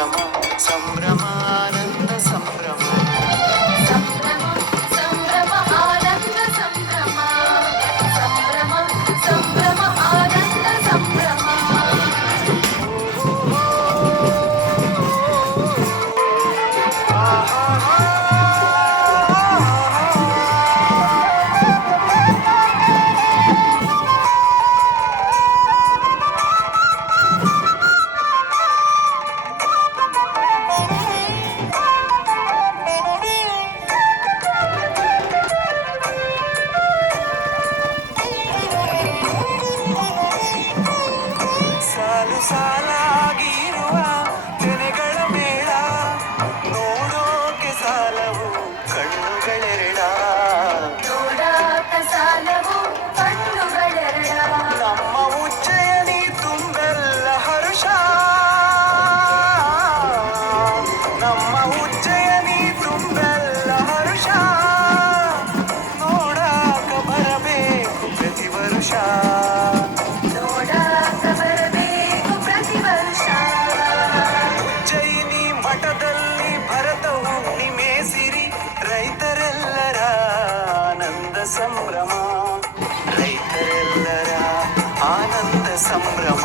Come on. ಸಂಭ್ರಮ ರೈತರೆಲ್ಲರ ಆನಂದ ಸಂಭ್ರಮ